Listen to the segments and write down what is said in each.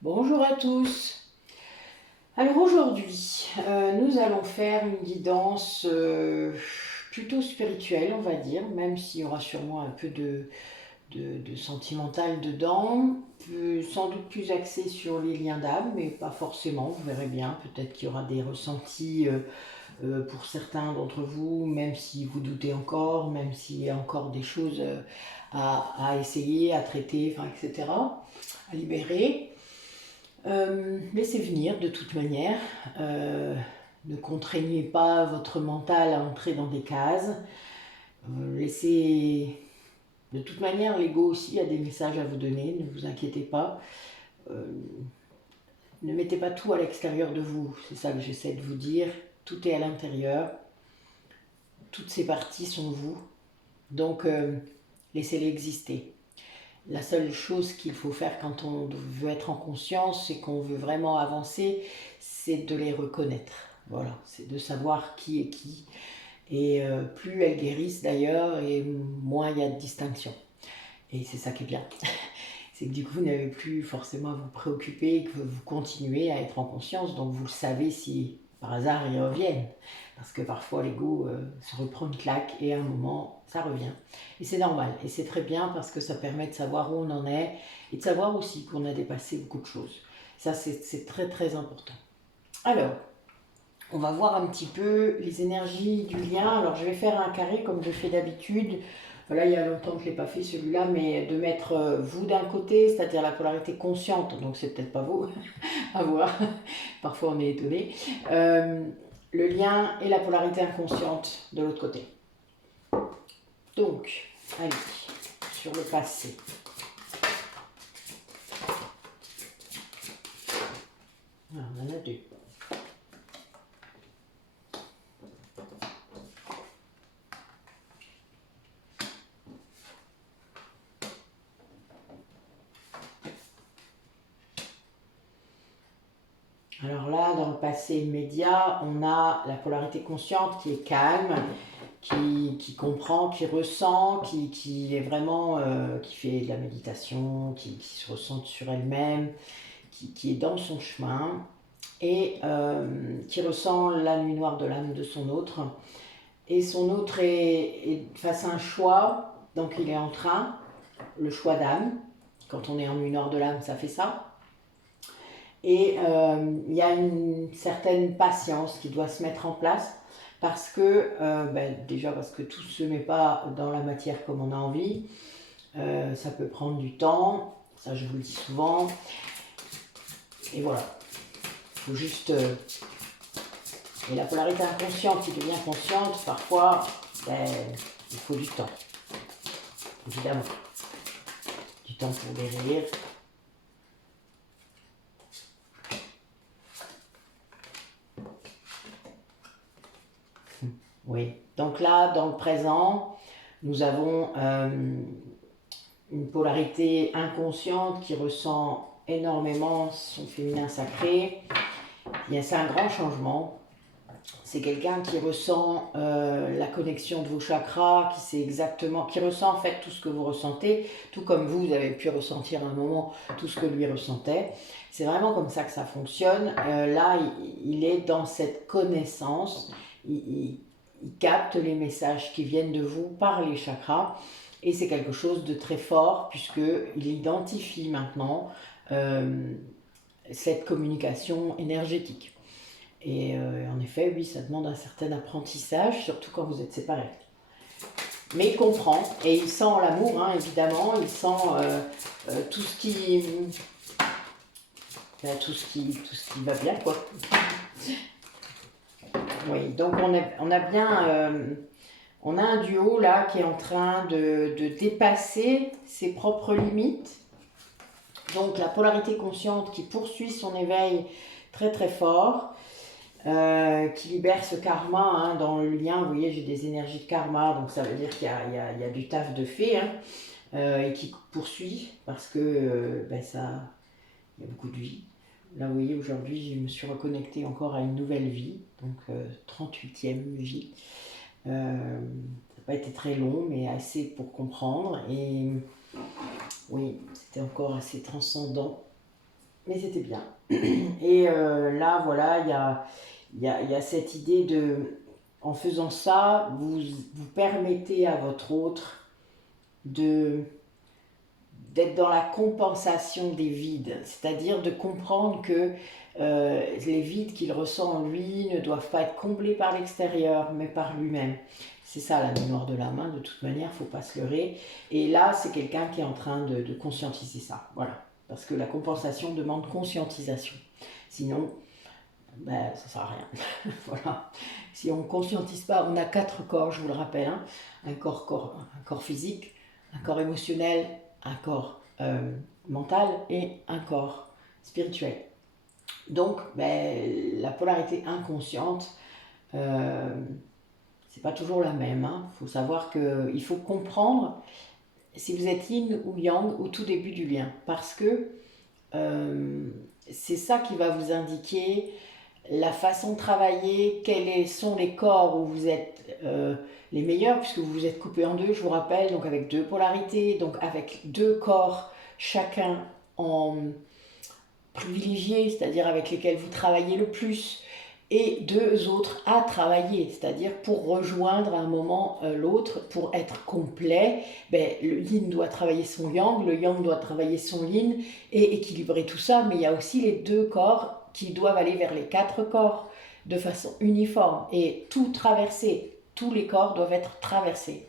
Bonjour à tous. Alors aujourd'hui, nous allons faire une guidance plutôt spirituelle, on va dire, même s'il y aura sûrement un peu de sentimental dedans, sans doute plus axé sur les liens d'âme, mais pas forcément, vous verrez bien, peut-être qu'il y aura des ressentis pour certains d'entre vous, même si vous doutez encore, même s'il y a encore des choses à essayer, à traiter, enfin, etc., à libérer. Laissez venir de toute manière. Ne contraignez pas votre mental à entrer dans des cases. Laissez. De toute manière, l'ego aussi a des messages à vous donner, ne vous inquiétez pas. Euh, ne mettez pas tout à l'extérieur de vous, c'est ça que j'essaie de vous dire. Tout est à l'intérieur. Toutes ces parties sont vous. Donc, laissez-les exister. La seule chose qu'il faut faire quand on veut être en conscience et qu'on veut vraiment avancer, c'est de les reconnaître. Voilà, c'est de savoir qui est qui. Et plus elles guérissent d'ailleurs, et moins il y a de distinction. Et c'est ça qui est bien. C'est que du coup, vous n'avez plus forcément à vous préoccuper, que vous continuez à être en conscience, donc vous le savez si par hasard ils reviennent. Parce que parfois l'ego se reprend une claque et à un moment, ça revient. Et c'est normal, et c'est très bien parce que ça permet de savoir où on en est et de savoir aussi qu'on a dépassé beaucoup de choses. Ça, c'est très très important. Alors, on va voir un petit peu les énergies du lien. Alors, je vais faire un carré comme je fais d'habitude. Voilà, il y a longtemps que je ne l'ai pas fait celui-là, mais de mettre vous d'un côté, c'est-à-dire la polarité consciente, donc c'est peut-être pas vous, à voir, parfois on est étonné, le lien et la polarité inconsciente de l'autre côté. Donc, allez, sur le passé. Ah, on en a deux. Alors là, dans le passé immédiat, on a la polarité consciente qui est calme, qui comprend, qui ressent, qui est vraiment, qui fait de la méditation, qui se ressent sur elle-même, qui est dans son chemin et qui ressent la nuit noire de l'âme de son autre. Et son autre est face à un choix, donc il est en train, le choix d'âme. Quand on est en nuit noire de l'âme, ça fait ça. Et il y a une certaine patience qui doit se mettre en place parce que, déjà parce que tout ne se met pas dans la matière comme on a envie, ça peut prendre du temps, ça je vous le dis souvent, et voilà, il faut juste... et la polarité inconsciente qui devient consciente, parfois, il faut du temps, évidemment, du temps pour guérir. Oui, donc là, dans le présent, nous avons une polarité inconsciente qui ressent énormément son féminin sacré. C'est un grand changement. C'est quelqu'un qui ressent la connexion de vos chakras, qui sait exactement, qui ressent en fait tout ce que vous ressentez, tout comme vous avez pu ressentir à un moment tout ce que lui ressentait. C'est vraiment comme ça que ça fonctionne. Là, il est dans cette connaissance. Il capte les messages qui viennent de vous par les chakras. Et c'est quelque chose de très fort puisqu'il identifie maintenant cette communication énergétique. Et en effet, oui, ça demande un certain apprentissage, surtout quand vous êtes séparés. Mais il comprend et il sent l'amour, hein, évidemment, il sent tout ce qui, tout ce qui va bien, quoi. Oui, donc on a bien, on a un duo là qui est en train de dépasser ses propres limites. Donc la polarité consciente qui poursuit son éveil très très fort, qui libère ce karma, hein, dans le lien. Vous voyez, j'ai des énergies de karma, donc ça veut dire qu'il y a du taf de fait, hein, et qui poursuit parce que ça, il y a beaucoup de vie. Là, vous voyez, aujourd'hui, je me suis reconnectée encore à une nouvelle vie, donc 38e vie. Ça n'a pas été très long, mais assez pour comprendre. Et oui, c'était encore assez transcendant. mais c'était bien. Et là, voilà, il y a cette idée de, en faisant ça, vous permettez à votre autre d'être dans la compensation des vides, c'est-à-dire de comprendre que les vides qu'il ressent en lui ne doivent pas être comblés par l'extérieur, mais par lui-même. C'est ça la mémoire de l'âme, hein, de toute manière, il ne faut pas se leurrer. Et là, c'est quelqu'un qui est en train de conscientiser ça, voilà. Parce que la compensation demande conscientisation. Sinon, ben, ça ne sert à rien. Voilà. Si on ne conscientise pas, on a 4 corps, je vous le rappelle, hein. Un corps physique, un corps émotionnel, un corps mental et un corps spirituel. Donc, ben, la polarité inconsciente, c'est pas toujours la même. Il faut savoir qu'il faut comprendre si vous êtes yin ou yang au tout début du lien. Parce que c'est ça qui va vous indiquer la façon de travailler, quels sont les corps où vous êtes les meilleurs, puisque vous vous êtes coupé en deux, je vous rappelle, donc avec 2 polarités, donc avec 2 corps, chacun en privilégié, c'est-à-dire avec lesquels vous travaillez le plus, et 2 autres à travailler, c'est-à-dire pour rejoindre à un moment l'autre, pour être complet, ben, le yin doit travailler son yang, le yang doit travailler son yin, et équilibrer tout ça, mais il y a aussi les 2 corps qui doivent aller vers les 4 corps de façon uniforme, et tout traverser, tous les corps doivent être traversés.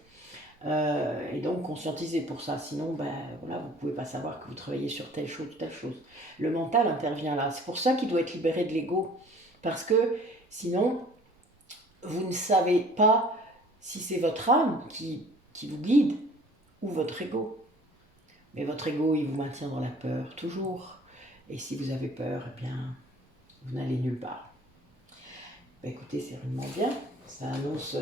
Et donc conscientiser pour ça, sinon ben, voilà, vous ne pouvez pas savoir que vous travaillez sur telle chose ou telle chose. Le mental intervient là, c'est pour ça qu'il doit être libéré de l'ego, parce que sinon vous ne savez pas si c'est votre âme qui vous guide ou votre ego. Mais votre ego, il vous maintient dans la peur toujours, et si vous avez peur, eh bien vous n'allez nulle part. Ben, écoutez, c'est vraiment bien, ça annonce...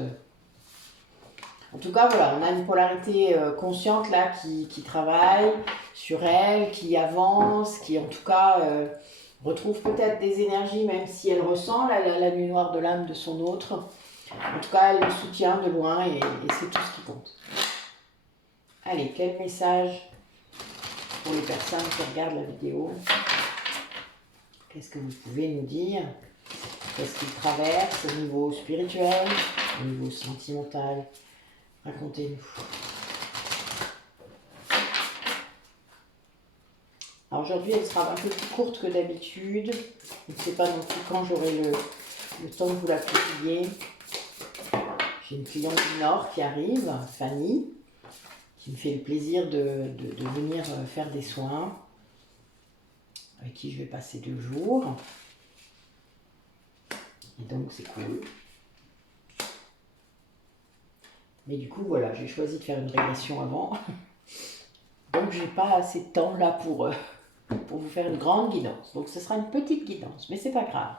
En tout cas, voilà, on a une polarité consciente là qui travaille sur elle, qui avance, qui en tout cas retrouve peut-être des énergies, même si elle ressent la nuit noire de l'âme de son autre. En tout cas, elle le soutient de loin et c'est tout ce qui compte. Allez, quel message pour les personnes qui regardent la vidéo? Qu'est-ce que vous pouvez nous dire? Qu'est-ce qu'ils traversent au niveau spirituel, au niveau sentimental? Racontez-nous. Alors aujourd'hui, elle sera un peu plus courte que d'habitude. Je ne sais pas non plus quand j'aurai le temps de vous la publier. J'ai une cliente du Nord qui arrive, Fanny, qui me fait le plaisir de venir faire des soins, avec qui je vais passer 2 jours. Et donc c'est cool. Mais du coup, voilà, j'ai choisi de faire une régression avant. Donc, j'ai pas assez de temps là pour vous faire une grande guidance. Donc, ce sera une petite guidance, mais c'est pas grave.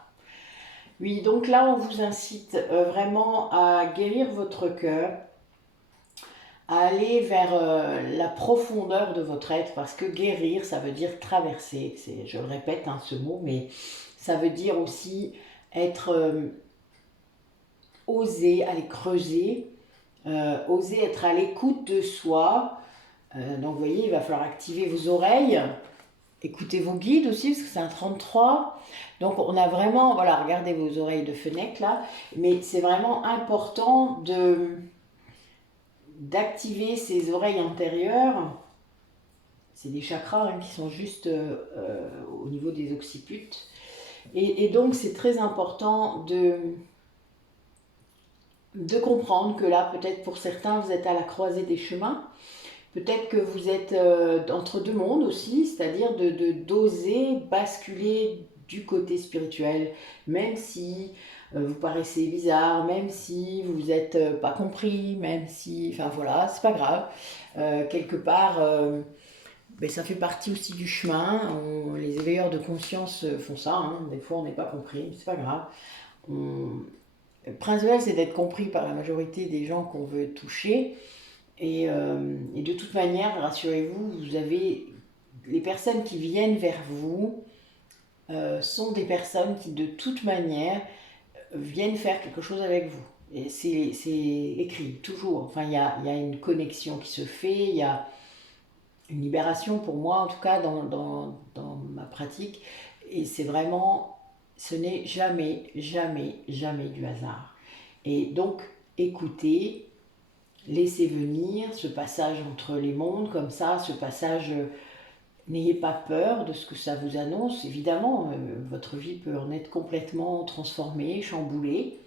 Oui, donc là, on vous incite vraiment à guérir votre cœur, à aller vers la profondeur de votre être, parce que guérir, ça veut dire traverser. Je le répète, hein, ce mot, mais ça veut dire aussi être oser aller creuser, oser être à l'écoute de soi. Donc vous voyez, il va falloir activer vos oreilles, écouter vos guides aussi, parce que c'est un 33. Donc on a vraiment, voilà, regardez vos oreilles de fenêtre là, mais c'est vraiment important d'activer ces oreilles antérieures. C'est des chakras hein, qui sont juste au niveau des occiputes. Et donc c'est très important de comprendre que là, peut-être pour certains, vous êtes à la croisée des chemins. Peut-être que vous êtes entre 2 mondes aussi, c'est-à-dire d'oser basculer du côté spirituel, même si vous paraissez bizarre, même si vous n'êtes pas compris, même si... Enfin voilà, c'est pas grave. Quelque part, ben, ça fait partie aussi du chemin. Les éveilleurs de conscience font ça, hein. Des fois on n'est pas compris, c'est pas grave. Le principal, c'est d'être compris par la majorité des gens qu'on veut toucher. Et de toute manière, rassurez-vous, vous avez les personnes qui viennent vers vous sont des personnes qui de toute manière viennent faire quelque chose avec vous. Et c'est écrit, toujours. Enfin, il y a une connexion qui se fait, il y a une libération pour moi, en tout cas dans ma pratique. Et c'est vraiment, ce n'est jamais, jamais, jamais du hasard. Et donc, écoutez, laissez venir ce passage entre les mondes, comme ça, ce passage, n'ayez pas peur de ce que ça vous annonce. Évidemment, votre vie peut en être complètement transformée, chamboulée,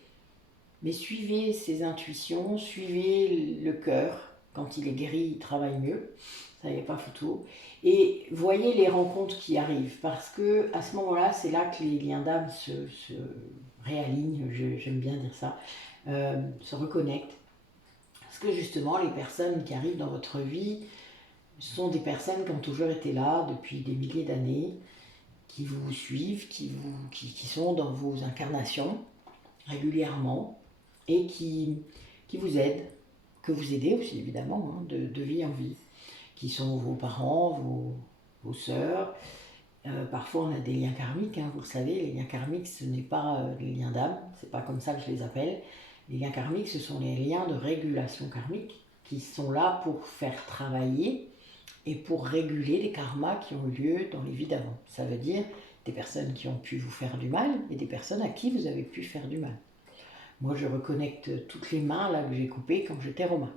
mais suivez ces intuitions, suivez le cœur. Quand il est guéri, il travaille mieux, ça n'y a pas photo. Et voyez les rencontres qui arrivent, parce que à ce moment-là, c'est là que les liens d'âme se réalignent, j'aime bien dire ça, se reconnectent. Parce que justement, les personnes qui arrivent dans votre vie sont des personnes qui ont toujours été là depuis des milliers d'années, qui vous suivent, qui sont dans vos incarnations régulièrement et qui vous aident, que vous aidez aussi évidemment, hein, de vie en vie, qui sont vos parents, vos sœurs. Parfois on a des liens karmiques, hein, vous le savez, les liens karmiques ce n'est pas les liens d'âme, c'est pas comme ça que je les appelle. Les liens karmiques ce sont les liens de régulation karmique qui sont là pour faire travailler et pour réguler les karmas qui ont eu lieu dans les vies d'avant. Ça veut dire des personnes qui ont pu vous faire du mal et des personnes à qui vous avez pu faire du mal. Moi, je reconnecte toutes les mains là que j'ai coupées quand j'étais Roma.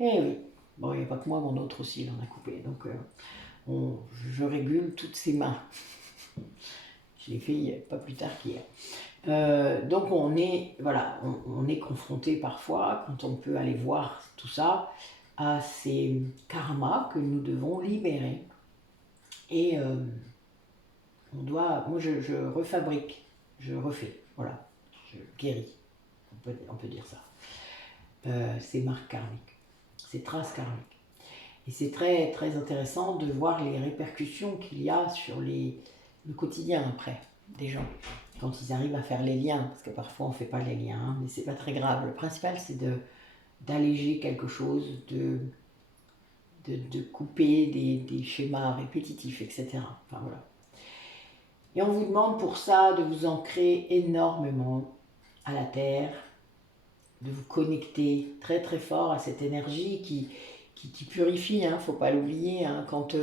Eh oui, bon, il n'y a pas que moi, mon autre aussi, il en a coupé. Donc, je régule toutes ces mains. Je l'ai fait pas plus tard qu'hier. Donc, on est confronté parfois, quand on peut aller voir tout ça, à ces karmas que nous devons libérer. Et moi je refabrique, je refais, voilà, je guéris, on peut dire ça. Ces marques karmiques, ces traces karmiques. Et c'est très, très intéressant de voir les répercussions qu'il y a sur le quotidien après, des gens, quand ils arrivent à faire les liens, parce que parfois on ne fait pas les liens, hein, mais c'est pas très grave. Le principal c'est d'alléger quelque chose, de couper des schémas répétitifs, etc. Enfin, voilà. Et on vous demande pour ça de vous ancrer énormément à la terre, de vous connecter très très fort à cette énergie qui purifie, hein, faut pas l'oublier, hein, quand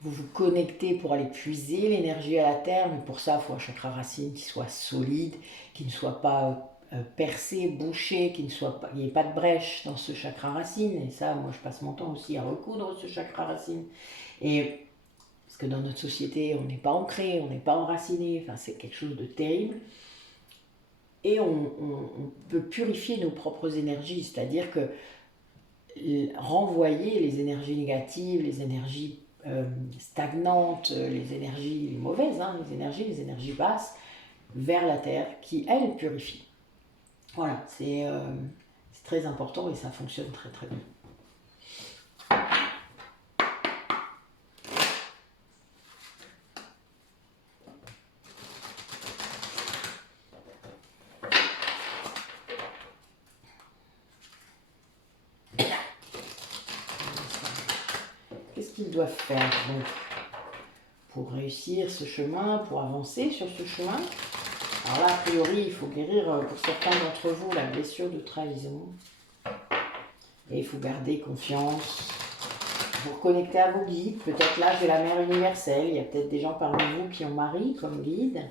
vous vous connectez pour aller puiser l'énergie à la terre, mais pour ça il faut un chakra racine qui soit solide, qui ne soit pas percé, bouché, qu'il n'y ait pas de brèche dans ce chakra racine. Et ça, moi je passe mon temps aussi à recoudre ce chakra racine. Et parce que dans notre société, on n'est pas ancré, on n'est pas enraciné, enfin c'est quelque chose de terrible. Et on peut purifier nos propres énergies, c'est-à-dire que renvoyer les énergies négatives, les énergies stagnantes, les énergies mauvaises, hein, les énergies basses, vers la terre qui, elle, purifie. Voilà, c'est très important et ça fonctionne très très bien. Qu'est-ce qu'ils doivent faire donc pour réussir ce chemin, pour avancer sur ce chemin? Alors là, a priori, il faut guérir pour certains d'entre vous la blessure de trahison. Et il faut garder confiance. Vous reconnecter à vos guides. Peut-être là, j'ai la mère universelle. Il y a peut-être des gens parmi vous qui ont Marie comme guide.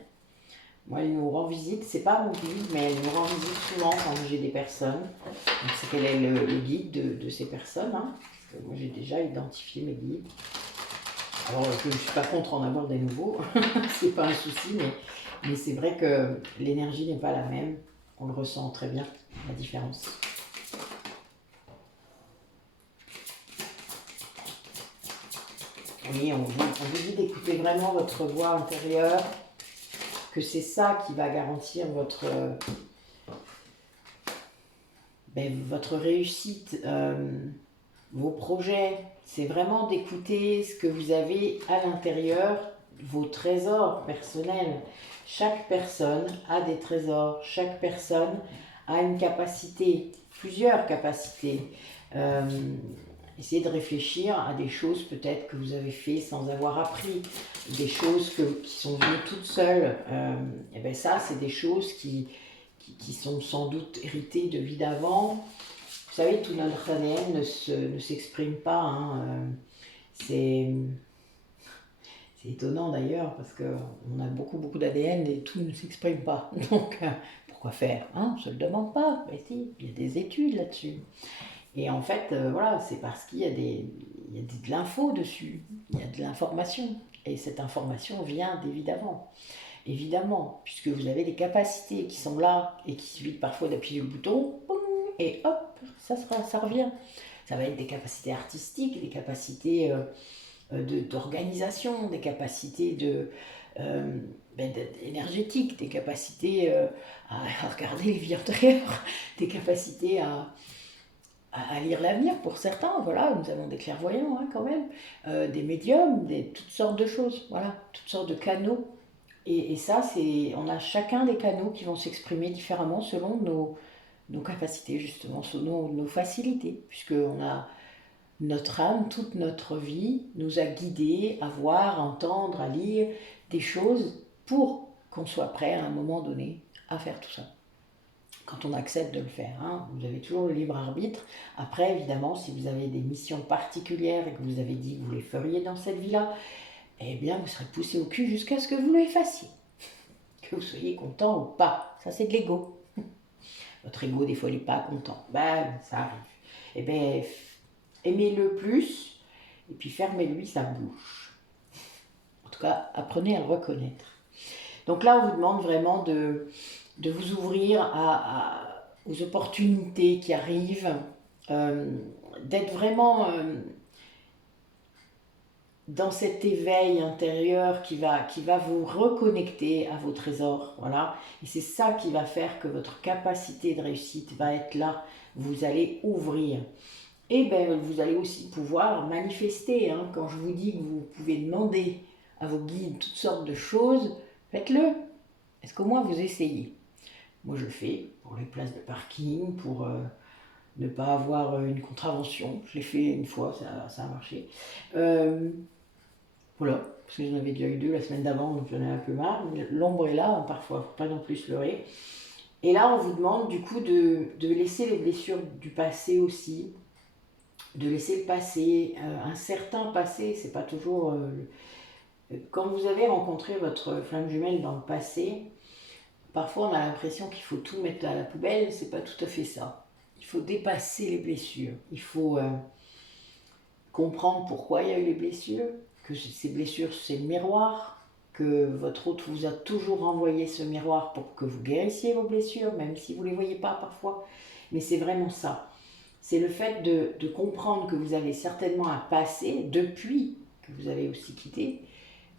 Moi, elle nous rend visite. C'est pas mon guide, mais elle nous rend visite souvent quand j'ai des personnes. Donc, c'est qu'elle est le guide de ces personnes. Hein. Parce que moi, j'ai déjà identifié mes guides. Alors, je ne suis pas contre en avoir des nouveaux. C'est pas un souci, mais c'est vrai que l'énergie n'est pas la même. On le ressent très bien, la différence. Oui, on vous dit d'écouter vraiment votre voix intérieure, que c'est ça qui va garantir votre réussite, vos projets. C'est vraiment d'écouter ce que vous avez à l'intérieur, vos trésors personnels. Chaque personne a des trésors, chaque personne a une capacité, plusieurs capacités. Essayez de réfléchir à des choses peut-être que vous avez fait sans avoir appris, des choses qui sont venues toutes seules. Et bien ça, c'est des choses qui sont sans doute héritées de vie d'avant. Vous savez, tout notre ADN ne s'exprime pas. Hein, C'est étonnant d'ailleurs, parce qu'on a beaucoup d'ADN et tout ne s'exprime pas. Donc, pourquoi faire, hein? On ne se le demande pas. Mais si, il y a des études là-dessus. Et en fait, voilà, c'est parce qu'il y a, il y a de l'info dessus, il y a de l'information. Et cette information vient d'évidemment. Évidemment, puisque vous avez des capacités qui sont là et qui suffit parfois d'appuyer le bouton, boum, et hop, ça revient. Ça va être des capacités artistiques, des capacités d'organisation, des capacités énergétiques, des capacités à regarder les vies antérieures, des capacités à lire l'avenir pour certains. Voilà, nous avons des clairvoyants hein, quand même, des médiums, toutes sortes de choses, voilà, toutes sortes de canaux. Et ça, on a chacun des canaux qui vont s'exprimer différemment selon nos capacités, justement, selon nos facilités, puisqu'on a notre âme, toute notre vie, nous a guidés à voir, à entendre, à lire des choses pour qu'on soit prêt à un moment donné à faire tout ça. Quand on accepte de le faire, hein, vous avez toujours le libre arbitre. Après, évidemment, si vous avez des missions particulières et que vous avez dit que vous les feriez dans cette vie-là, eh bien, vous serez poussé au cul jusqu'à ce que vous le fassiez. Que vous soyez content ou pas. Ça, c'est de l'ego. Votre ego, des fois, il n'est pas content. Ben, ça arrive. Eh bien, aimez-le plus, et puis fermez-lui sa bouche. En tout cas, apprenez à le reconnaître. Donc là, on vous demande vraiment de vous ouvrir aux opportunités qui arrivent, d'être vraiment dans cet éveil intérieur qui va vous reconnecter à vos trésors. Voilà. Et c'est ça qui va faire que votre capacité de réussite va être là. Vous allez ouvrir. Et bien, vous allez aussi pouvoir manifester. Hein. Quand je vous dis que vous pouvez demander à vos guides toutes sortes de choses, faites-le. Est-ce qu'au moins vous essayez? Moi, je le fais pour les places de parking, pour ne pas avoir une contravention. Je l'ai fait une fois, ça a marché. Voilà, parce que j'en avais déjà eu 2 la semaine d'avant, donc j'en ai un peu marre. L'ombre est là, hein, parfois, il ne faut pas non plus se leurrer. Et là, on vous demande du coup de laisser les blessures du passé aussi, de laisser le passé, un certain passé, c'est pas toujours... Quand vous avez rencontré votre flamme jumelle dans le passé, parfois on a l'impression qu'il faut tout mettre à la poubelle, c'est pas tout à fait ça. Il faut dépasser les blessures, il faut comprendre pourquoi il y a eu les blessures, que ces blessures c'est le miroir, que votre hôte vous a toujours renvoyé ce miroir pour que vous guérissiez vos blessures, même si vous ne les voyez pas parfois. Mais c'est vraiment ça. C'est le fait de comprendre que vous avez certainement un passé depuis que vous avez aussi quitté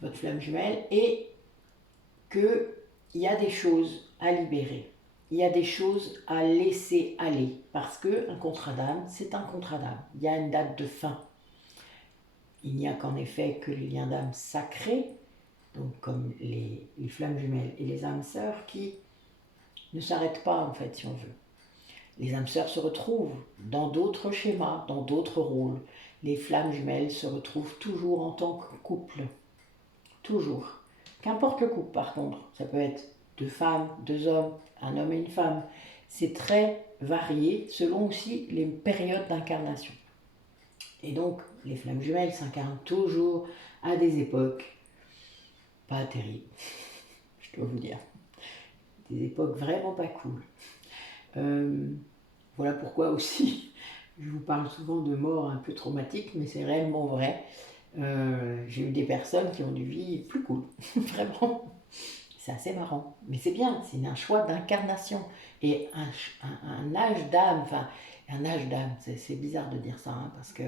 votre flamme jumelle et qu'il y a des choses à libérer. Il y a des choses à laisser aller parce qu'un contrat d'âme, c'est un contrat d'âme. Il y a une date de fin. Il n'y a qu'en effet que les liens d'âme sacrés, donc comme les flammes jumelles et les âmes sœurs, qui ne s'arrêtent pas en fait si on veut. Les âmes sœurs se retrouvent dans d'autres schémas, dans d'autres rôles. Les flammes jumelles se retrouvent toujours en tant que couple. Toujours. Qu'importe le couple par contre. Ça peut être 2 femmes, 2 hommes, un homme et une femme. C'est très varié selon aussi les périodes d'incarnation. Et donc, les flammes jumelles s'incarnent toujours à des époques pas terribles, je dois vous dire. Des époques vraiment pas cool. Voilà pourquoi aussi, je vous parle souvent de morts un peu traumatiques, mais c'est réellement vrai. J'ai eu des personnes qui ont des vies plus cool, vraiment. C'est assez marrant, mais c'est bien, c'est un choix d'incarnation et un âge d'âme, enfin un âge d'âme, c'est bizarre de dire ça, hein, parce que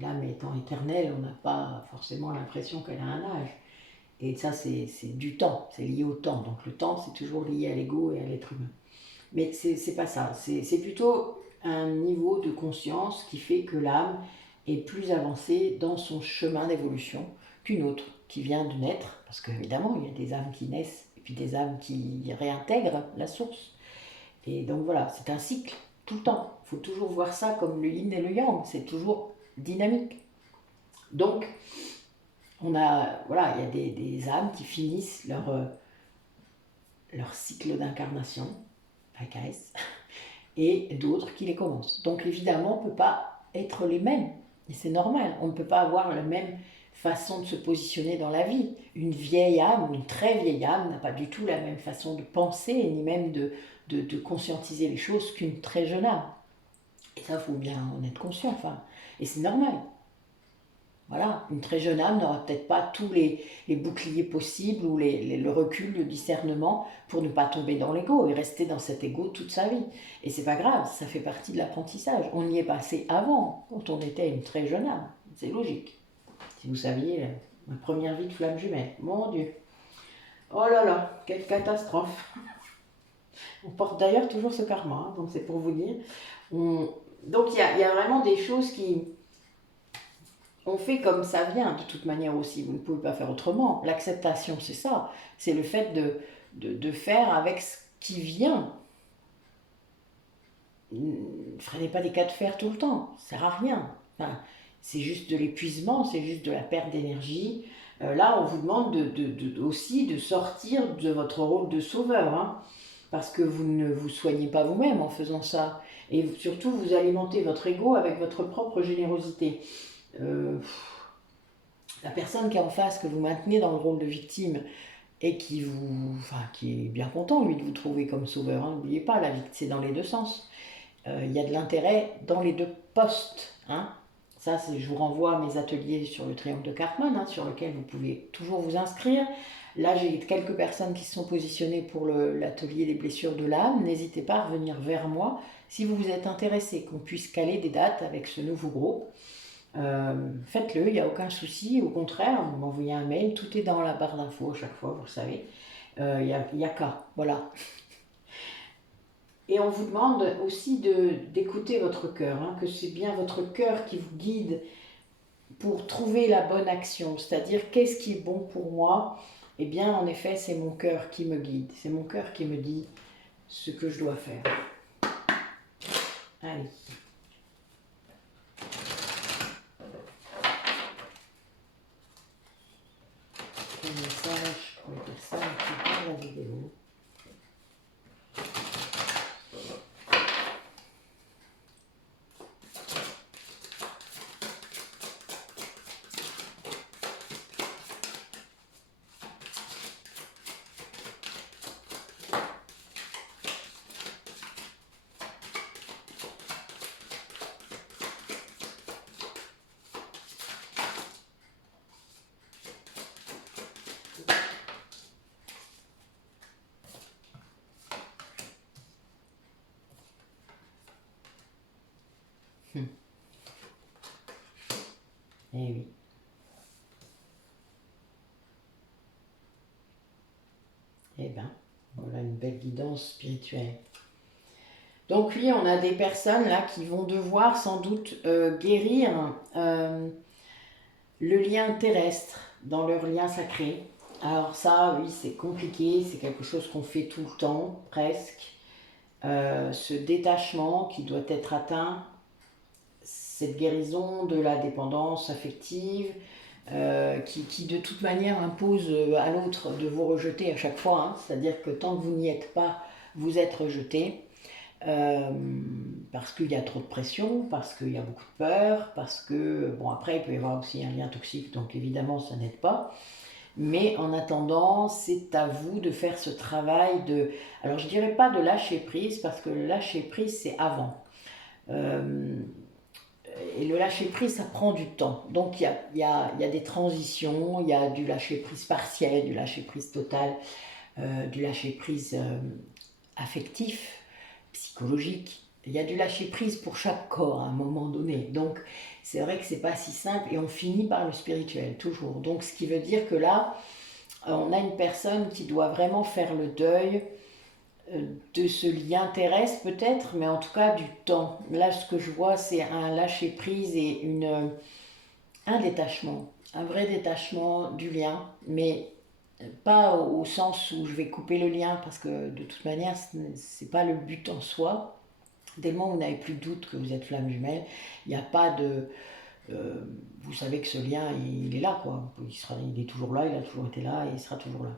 l'âme étant éternelle, on n'a pas forcément l'impression qu'elle a un âge. Et ça, c'est du temps, c'est lié au temps, donc le temps, c'est toujours lié à l'ego et à l'être humain. Mais c'est pas ça, c'est plutôt un niveau de conscience qui fait que l'âme est plus avancée dans son chemin d'évolution qu'une autre qui vient de naître, parce qu'évidemment, il y a des âmes qui naissent et puis des âmes qui réintègrent la source. Et donc voilà, c'est un cycle, tout le temps. Il faut toujours voir ça comme le yin et le yang, c'est toujours dynamique. Donc, il y a des âmes qui finissent leur cycle d'incarnation, AKS, et d'autres qui les commencent. Donc évidemment, on ne peut pas être les mêmes. Et c'est normal, on ne peut pas avoir la même façon de se positionner dans la vie. Une vieille âme ou une très vieille âme n'a pas du tout la même façon de penser, ni même de conscientiser les choses qu'une très jeune âme. Et ça, il faut bien en être conscient, enfin. Et c'est normal. Voilà, une très jeune âme n'aura peut-être pas tous les boucliers possibles ou le recul, le discernement pour ne pas tomber dans l'ego et rester dans cet ego toute sa vie. Et c'est pas grave, ça fait partie de l'apprentissage. On y est passé avant, quand on était une très jeune âme. C'est logique. Si vous saviez, ma première vie de flamme jumelle, mon Dieu. Oh là là, quelle catastrophe. On porte d'ailleurs toujours ce karma, hein, donc c'est pour vous dire. Donc il y a vraiment des choses qui on fait comme ça vient, de toute manière aussi. Vous ne pouvez pas faire autrement. L'acceptation, c'est ça. C'est le fait de faire avec ce qui vient. Ne freinez pas des cas de fer tout le temps. Ça ne sert à rien. Enfin, c'est juste de l'épuisement, c'est juste de la perte d'énergie. Là, on vous demande aussi de sortir de votre rôle de sauveur. Hein, parce que vous ne vous soignez pas vous-même en faisant ça. Et surtout, vous alimentez votre ego avec votre propre générosité. Euh, la personne qui est en face, que vous maintenez dans le rôle de victime et qui est bien content, lui, de vous trouver comme sauveur. Hein. N'oubliez pas, la victime, c'est dans les deux sens. Il y a de l'intérêt dans les deux postes. Hein. Ça, je vous renvoie à mes ateliers sur le triangle de Karpman, hein, sur lequel vous pouvez toujours vous inscrire. Là, j'ai quelques personnes qui se sont positionnées pour l'atelier des blessures de l'âme. N'hésitez pas à revenir vers moi si vous vous êtes intéressé, qu'on puisse caler des dates avec ce nouveau groupe. Faites-le, il n'y a aucun souci. Au contraire, vous m'envoyez un mail, tout est dans la barre d'infos à chaque fois, vous le savez. Il n'y a qu'à, voilà. Et on vous demande aussi d'écouter votre cœur, hein, que c'est bien votre cœur qui vous guide pour trouver la bonne action. C'est-à-dire, qu'est-ce qui est bon pour moi? Eh bien, en effet, c'est mon cœur qui me guide. C'est mon cœur qui me dit ce que je dois faire. Allez. Un message pour les personnes qui regardent la vidéo. Eh oui. Eh bien, voilà une belle guidance spirituelle. Donc oui, on a des personnes là qui vont devoir sans doute guérir le lien terrestre dans leur lien sacré. Alors ça, oui, c'est compliqué, c'est quelque chose qu'on fait tout le temps, presque. Ce détachement qui doit être atteint, cette guérison de la dépendance affective, qui de toute manière impose à l'autre de vous rejeter à chaque fois. Hein. C'est-à-dire que tant que vous n'y êtes pas, vous êtes rejeté. Parce qu'il y a trop de pression, parce qu'il y a beaucoup de peur, parce que, bon, après, il peut y avoir aussi un lien toxique, donc évidemment, ça n'aide pas. Mais en attendant, c'est à vous de faire ce travail de... Alors, je dirais pas de lâcher prise, parce que le lâcher prise, c'est avant. Et le lâcher prise, ça prend du temps. Donc, il y a des transitions, il y a du lâcher prise partiel, du lâcher prise total, du lâcher prise affectif, psychologique. Il y a du lâcher prise pour chaque corps à un moment donné. Donc, c'est vrai que c'est pas si simple et on finit par le spirituel, toujours. Donc, ce qui veut dire que là, on a une personne qui doit vraiment faire le deuil de ce lien terrestre peut-être, mais en tout cas du temps. Là, ce que je vois, c'est un lâcher prise et un détachement, un vrai détachement du lien, mais pas au sens où je vais couper le lien, parce que de toute manière, c'est pas le but en soi. Dès le moment où vous n'avez plus de doute que vous êtes flamme jumelle, il n'y a pas de... vous savez que ce lien, il est là, quoi. Il est toujours là, il a toujours été là, et il sera toujours là.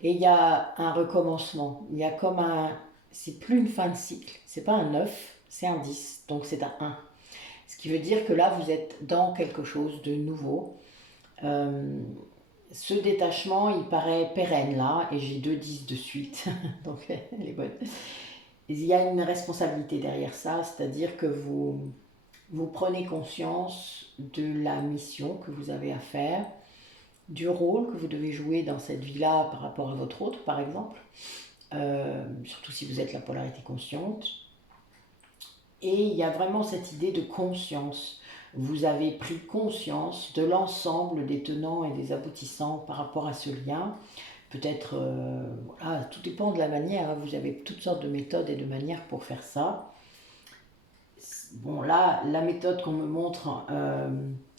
Et il y a un recommencement. Il y a comme un... C'est plus une fin de cycle. C'est pas un 9, c'est un 10. Donc c'est un 1. Ce qui veut dire que là, vous êtes dans quelque chose de nouveau. Ce détachement, il paraît pérenne là, et j'ai 2 10 de suite, donc elle est bonne. Il y a une responsabilité derrière ça, c'est-à-dire que vous prenez conscience de la mission que vous avez à faire, du rôle que vous devez jouer dans cette vie-là par rapport à votre autre, par exemple, surtout si vous êtes la polarité consciente. Et il y a vraiment cette idée de conscience. Vous avez pris conscience de l'ensemble des tenants et des aboutissants par rapport à ce lien. Peut-être, voilà, tout dépend de la manière, hein. Vous avez toutes sortes de méthodes et de manières pour faire ça. Bon, là, la méthode qu'on me montre,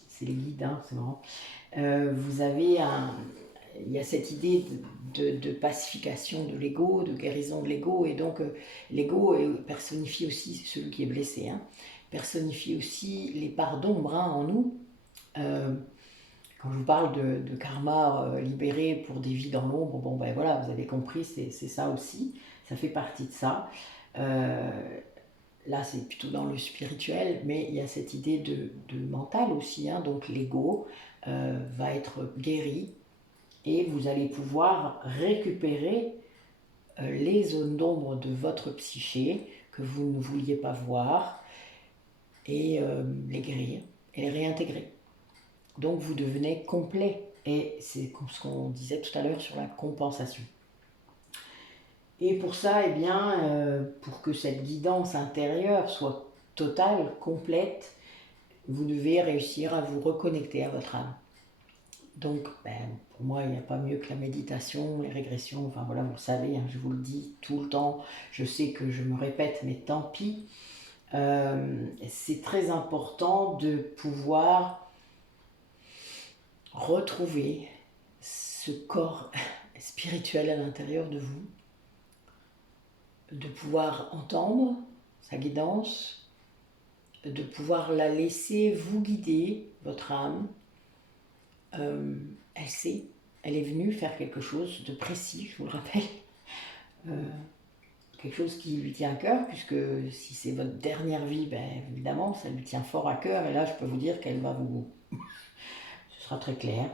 c'est les guides, hein, c'est marrant. Vous avez il y a cette idée de pacification de l'ego, de guérison de l'ego, et donc l'ego personnifie aussi celui qui est blessé, hein, personnifie aussi les parts d'ombre, hein, en nous. Quand je vous parle de karma libéré pour des vies dans l'ombre, bon ben voilà, vous avez compris, c'est ça aussi, ça fait partie de ça. Là, c'est plutôt dans le spirituel, mais il y a cette idée de mental aussi, hein, donc l'ego va être guéri et vous allez pouvoir récupérer les zones d'ombre de votre psyché que vous ne vouliez pas voir et les guérir et les réintégrer. Donc vous devenez complet, et c'est ce qu'on disait tout à l'heure sur la compensation. Et pour ça, eh bien, pour que cette guidance intérieure soit totale, complète, vous devez réussir à vous reconnecter à votre âme. Donc, pour moi, il n'y a pas mieux que la méditation, les régressions, enfin voilà, vous le savez, hein, je vous le dis tout le temps, je sais que je me répète, mais tant pis. C'est très important de pouvoir retrouver ce corps spirituel à l'intérieur de vous, de pouvoir entendre sa guidance, de pouvoir la laisser vous guider, votre âme. Elle sait, elle est venue faire quelque chose de précis, je vous le rappelle. Quelque chose qui lui tient à cœur, puisque si c'est votre dernière vie, évidemment, ça lui tient fort à cœur, et là, je peux vous dire qu'elle va vous... Ce sera très clair.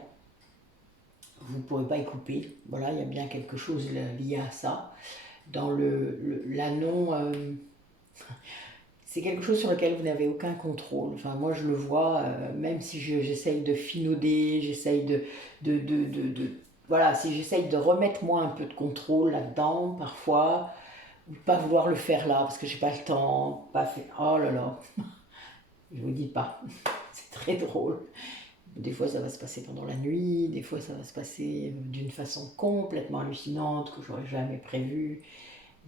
Vous ne pourrez pas y couper. Voilà, il y a bien quelque chose lié à ça. Dans l'annon... c'est quelque chose sur lequel vous n'avez aucun contrôle. Enfin, moi, je le vois, même si j'essaye de finauder, j'essaye voilà, si j'essaye de remettre moi un peu de contrôle là-dedans, parfois, ou pas vouloir le faire là, parce que j'ai pas le temps, pas fait... Oh là là, je vous dis pas, c'est très drôle. Des fois, ça va se passer pendant la nuit, des fois, ça va se passer d'une façon complètement hallucinante, que j'aurais jamais prévue.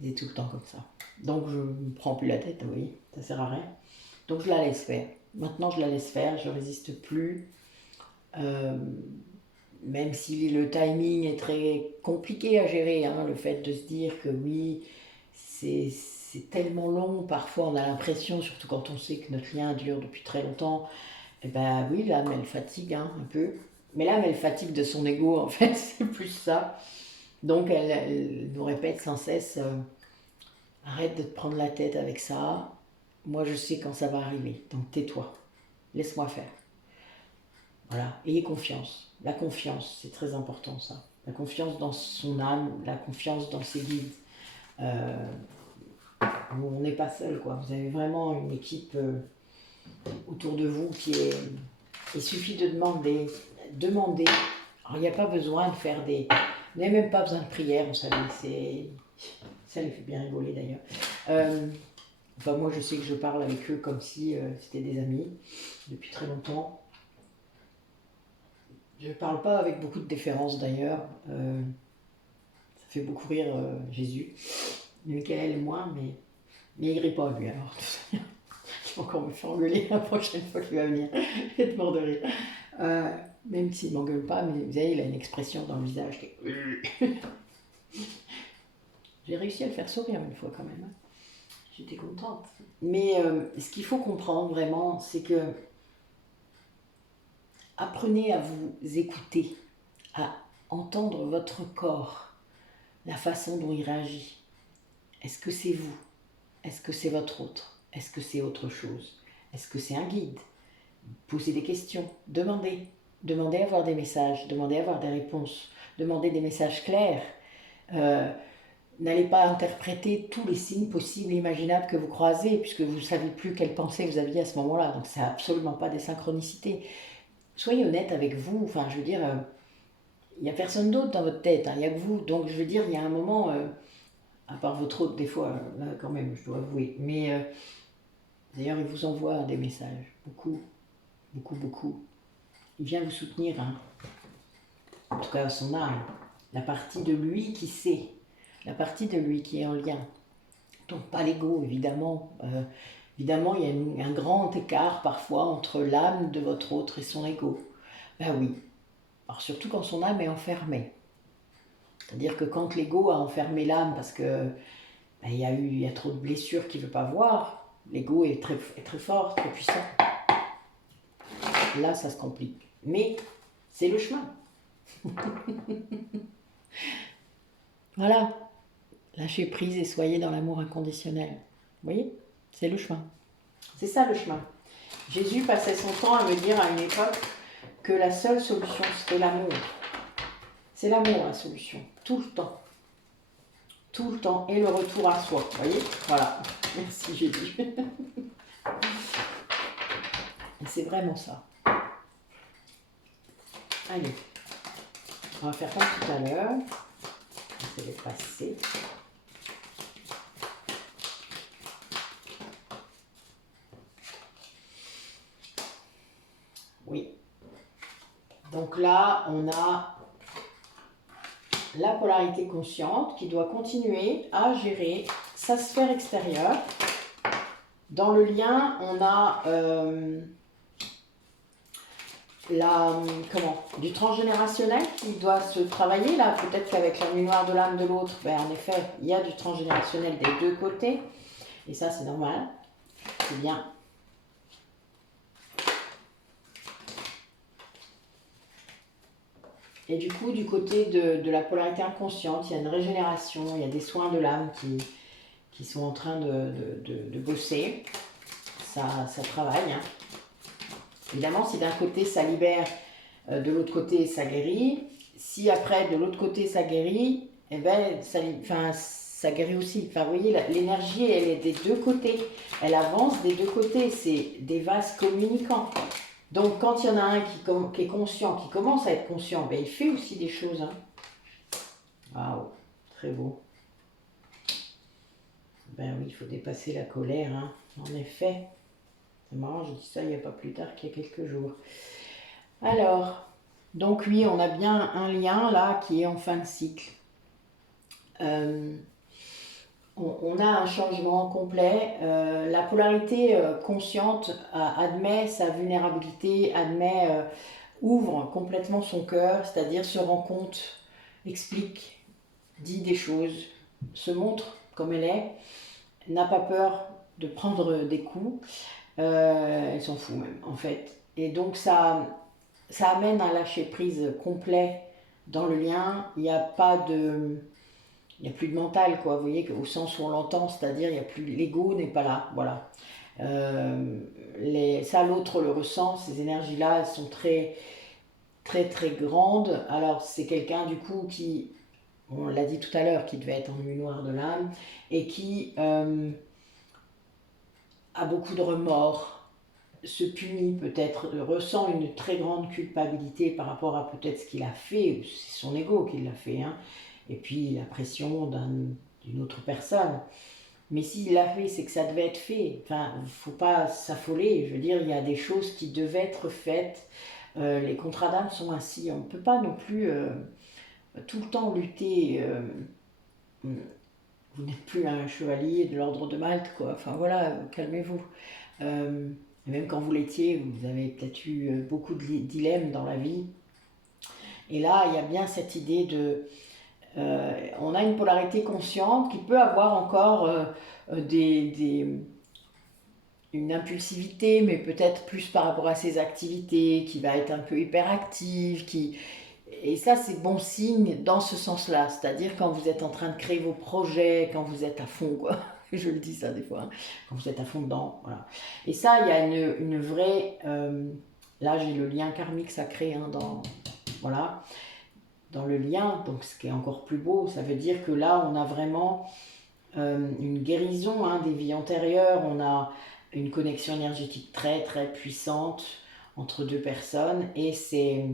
C'est tout le temps comme ça. Donc je ne me prends plus la tête, vous voyez, ça sert à rien. Donc je la laisse faire. Maintenant je la laisse faire, je ne résiste plus. Même si le timing est très compliqué à gérer, hein, le fait de se dire que oui, c'est tellement long, parfois on a l'impression, surtout quand on sait que notre lien dure depuis très longtemps, et ben oui, l'âme elle fatigue, hein, un peu. Mais l'âme elle fatigue de son ego en fait, c'est plus ça. Donc elle nous répète sans cesse, arrête de te prendre la tête avec ça, moi je sais quand ça va arriver, donc tais-toi, laisse-moi faire. Voilà, ayez confiance. La confiance, c'est très important ça. La confiance dans son âme, la confiance dans ses guides. On n'est pas seul, quoi. Vous avez vraiment une équipe autour de vous qui est... Il suffit de demander. Alors il n'y a pas besoin de faire des... Vous n'avez même pas besoin de prière, vous savez. Ça les fait bien rigoler d'ailleurs. Enfin moi je sais que je parle avec eux comme si c'était des amis depuis très longtemps. Je ne parle pas avec beaucoup de déférence d'ailleurs. Ça fait beaucoup rire Jésus. Michael et moi, mais il rit pas lui alors. Il va encore me faire engueuler la prochaine fois qu'il va venir. Je vais être mort de rire. Même s'il ne m'engueule pas, mais vous savez, il a une expression dans le visage qui est... J'ai réussi à le faire sourire une fois quand même. J'étais contente. Mais ce qu'il faut comprendre vraiment, c'est que apprenez à vous écouter, à entendre votre corps, la façon dont il réagit. Est-ce que c'est vous? Est-ce que c'est votre autre? Est-ce que c'est autre chose? Est-ce que c'est un guide? Posez des questions, demandez. Demandez à avoir des messages, demandez à avoir des réponses, demandez des messages clairs. N'allez pas interpréter tous les signes possibles et imaginables que vous croisez, puisque vous ne savez plus quelle pensée vous aviez à ce moment-là. Donc, c'est absolument pas des synchronicités. Soyez honnête avec vous. Enfin, je veux dire, il n'y a personne d'autre dans votre tête, hein, il n'y a que vous. Donc, je veux dire, il y a un moment, à part votre hôte, des fois, là, quand même, je dois avouer. Mais d'ailleurs, il vous envoie des messages. Beaucoup, beaucoup, beaucoup. Il vient vous soutenir, hein. En tout cas, son âme. La partie de lui qui sait. La partie de lui qui est en lien. Donc, pas l'ego, évidemment. Évidemment, il y a un grand écart parfois entre l'âme de votre autre et son ego. Ben oui. Alors, surtout quand son âme est enfermée. C'est-à-dire que quand l'ego a enfermé l'âme parce que ben, il y a trop de blessures qu'il ne veut pas voir, l'ego est très fort, très puissant. Là, ça se complique. Mais c'est le chemin. Voilà. Lâchez prise et soyez dans l'amour inconditionnel. Vous voyez? C'est le chemin. C'est ça le chemin. Jésus passait son temps à me dire à une époque que la seule solution, c'était l'amour. C'est l'amour la solution, tout le temps. Tout le temps, et le retour à soi. Vous voyez? Voilà. Merci Jésus. Et c'est vraiment ça. Allez. On va faire comme tout à l'heure. Je vais passer. Oui. Donc là, on a la polarité consciente qui doit continuer à gérer sa sphère extérieure. Dans le lien, on a du transgénérationnel qui doit se travailler. Là, peut-être qu'avec la nuit noire de l'âme de l'autre, ben, en effet, il y a du transgénérationnel des deux côtés. Et ça, c'est normal. C'est bien. Et du coup, du côté de la polarité inconsciente, il y a une régénération, il y a des soins de l'âme qui sont en train de bosser. Ça travaille. Hein. Évidemment, si d'un côté ça libère, de l'autre côté ça guérit. Si après de l'autre côté ça guérit, eh ben, ça guérit aussi. Enfin, vous voyez, l'énergie, elle est des deux côtés. Elle avance des deux côtés. C'est des vases communicants. Donc, quand il y en a un qui est conscient, qui commence à être conscient, ben, il fait aussi des choses. Hein. Waouh, très beau. Ben oui, il faut dépasser la colère, hein. En effet. C'est marrant, je dis ça il n'y a pas plus tard qu'il y a quelques jours. Alors, donc oui, on a bien un lien là qui est en fin de cycle. On a un changement complet. La polarité consciente admet sa vulnérabilité, ouvre complètement son cœur, c'est-à-dire se rend compte, explique, dit des choses, se montre comme elle est, n'a pas peur de prendre des coups, elle s'en fout même en fait. Et donc ça amène un lâcher prise complet dans le lien. Il n'y a plus de mental, quoi. Vous voyez, au sens où on l'entend, c'est-à-dire l'ego n'est pas là, voilà. Ça, l'autre le ressent, ces énergies-là, elles sont très, très, très grandes. Alors, c'est quelqu'un, du coup, qui, on l'a dit tout à l'heure, qui devait être en nuit noire de l'âme, et qui a beaucoup de remords, se punit peut-être, ressent une très grande culpabilité par rapport à peut-être ce qu'il a fait, c'est son ego qui l'a fait, hein. Et puis la pression d'une autre personne. Mais s'il l'a fait, c'est que ça devait être fait. Enfin, il ne faut pas s'affoler. Je veux dire, il y a des choses qui devaient être faites. Les contrats d'âme sont ainsi. On ne peut pas non plus tout le temps lutter. Vous n'êtes plus un chevalier de l'ordre de Malte, quoi. Enfin voilà, calmez-vous. Même quand vous l'étiez, vous avez peut-être eu beaucoup de dilemmes dans la vie. Et là, il y a bien cette idée de... on a une polarité consciente qui peut avoir encore une impulsivité, mais peut-être plus par rapport à ses activités, qui va être un peu hyperactive, et ça c'est bon signe dans ce sens-là, c'est-à-dire quand vous êtes en train de créer vos projets, quand vous êtes à fond, quoi. Je le dis ça des fois, hein, quand vous êtes à fond dedans. Voilà. Et ça, il y a une vraie... là, j'ai le lien karmique sacré hein, voilà, dans le lien, donc ce qui est encore plus beau. Ça veut dire que là, on a vraiment une guérison hein, des vies antérieures. On a une connexion énergétique très, très puissante entre deux personnes. Et c'est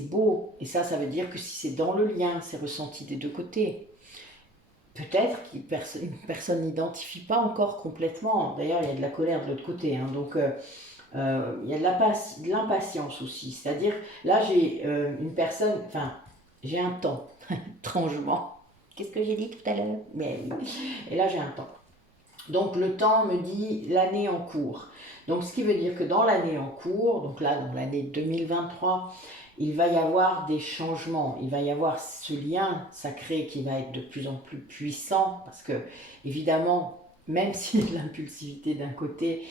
beau. Et ça veut dire que si c'est dans le lien, c'est ressenti des deux côtés. Peut-être qu'une personne n'identifie pas encore complètement. D'ailleurs, il y a de la colère de l'autre côté. Hein. Donc, il y a de l'impatience aussi. C'est-à-dire, là, j'ai une personne... Enfin, j'ai un temps, étrangement. Qu'est-ce que j'ai dit tout à l'heure? Et là, j'ai un temps. Donc, le temps me dit l'année en cours. Donc, ce qui veut dire que dans l'année en cours, donc là, dans l'année 2023, il va y avoir des changements, il va y avoir ce lien sacré qui va être de plus en plus puissant, parce que, évidemment, même s'il y a de l'impulsivité d'un côté,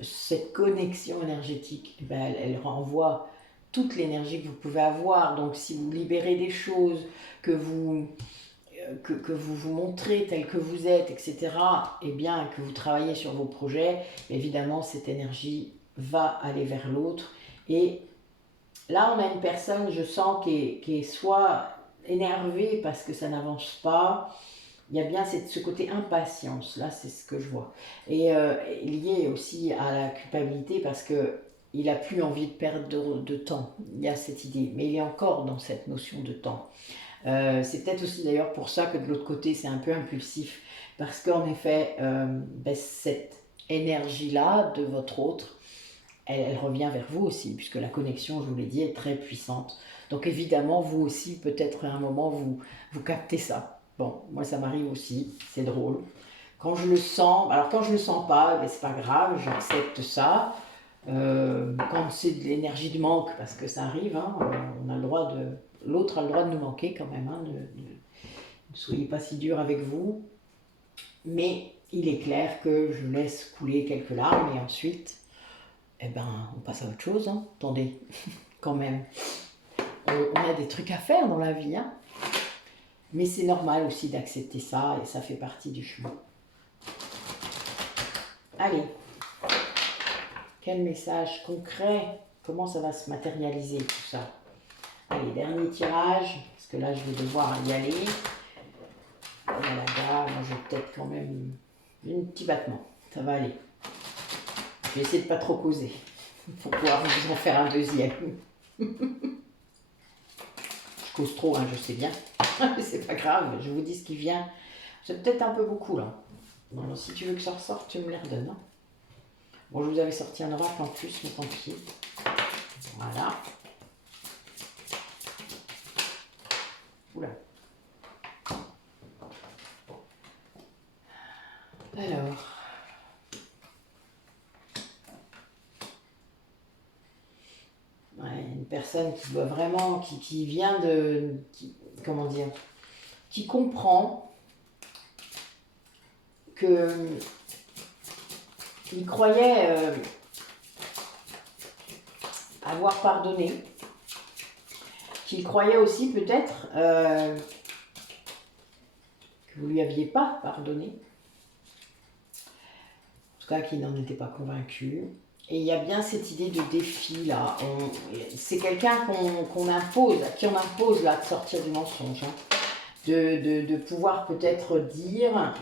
cette connexion énergétique, elle renvoie toute l'énergie que vous pouvez avoir. Donc, si vous libérez des choses, que vous vous montrez tel que vous êtes, etc., et bien que vous travaillez sur vos projets, évidemment, cette énergie va aller vers l'autre. Et là, on a une personne, je sens, qui est soit énervée parce que ça n'avance pas. Il y a bien ce côté impatience, là, c'est ce que je vois. Et lié aussi à la culpabilité parce que il n'a plus envie de perdre de temps. Il y a cette idée, mais il est encore dans cette notion de temps. C'est peut-être aussi d'ailleurs pour ça que de l'autre côté, c'est un peu impulsif. Parce qu'en effet, cette énergie-là de votre autre, elle revient vers vous aussi, puisque la connexion, je vous l'ai dit, est très puissante. Donc évidemment, vous aussi, peut-être à un moment, vous captez ça. Bon, moi ça m'arrive aussi, c'est drôle. Quand je le sens, alors quand je le sens pas, c'est pas grave, j'accepte ça. Quand c'est de l'énergie de manque, parce que ça arrive, hein, on a le droit l'autre a le droit de nous manquer quand même. Hein, ne soyez pas si dur avec vous. Mais il est clair que je laisse couler quelques larmes et ensuite, eh ben, on passe à autre chose. Hein. Attendez, quand même. On a des trucs à faire dans la vie. Hein. Mais c'est normal aussi d'accepter ça et ça fait partie du chemin. Allez. Quel message concret? Comment ça va se matérialiser tout ça? Allez, dernier tirage, parce que là je vais devoir y aller. Voilà, moi je vais peut-être quand même un petit battement, ça va aller. Je vais essayer de pas trop causer, pour pouvoir vous en faire un deuxième. Je cause trop, hein, je sais bien, mais c'est pas grave, je vous dis ce qui vient. C'est peut-être un peu beaucoup là. Alors si tu veux que ça ressorte, tu me les redonnes. Hein. Bon, je vous avais sorti un oracle en plus, mais tant pis. Voilà. Oula. Alors. Ouais, une personne qui doit vraiment, qui vient de, comment dire, qui comprend que il croyait avoir pardonné, qu'il croyait aussi peut-être que vous lui aviez pas pardonné, en tout cas qu'il n'en était pas convaincu. Et il y a bien cette idée de défi là. C'est quelqu'un qu'on impose, à qui on impose là de sortir du mensonge, hein. De pouvoir peut-être dire,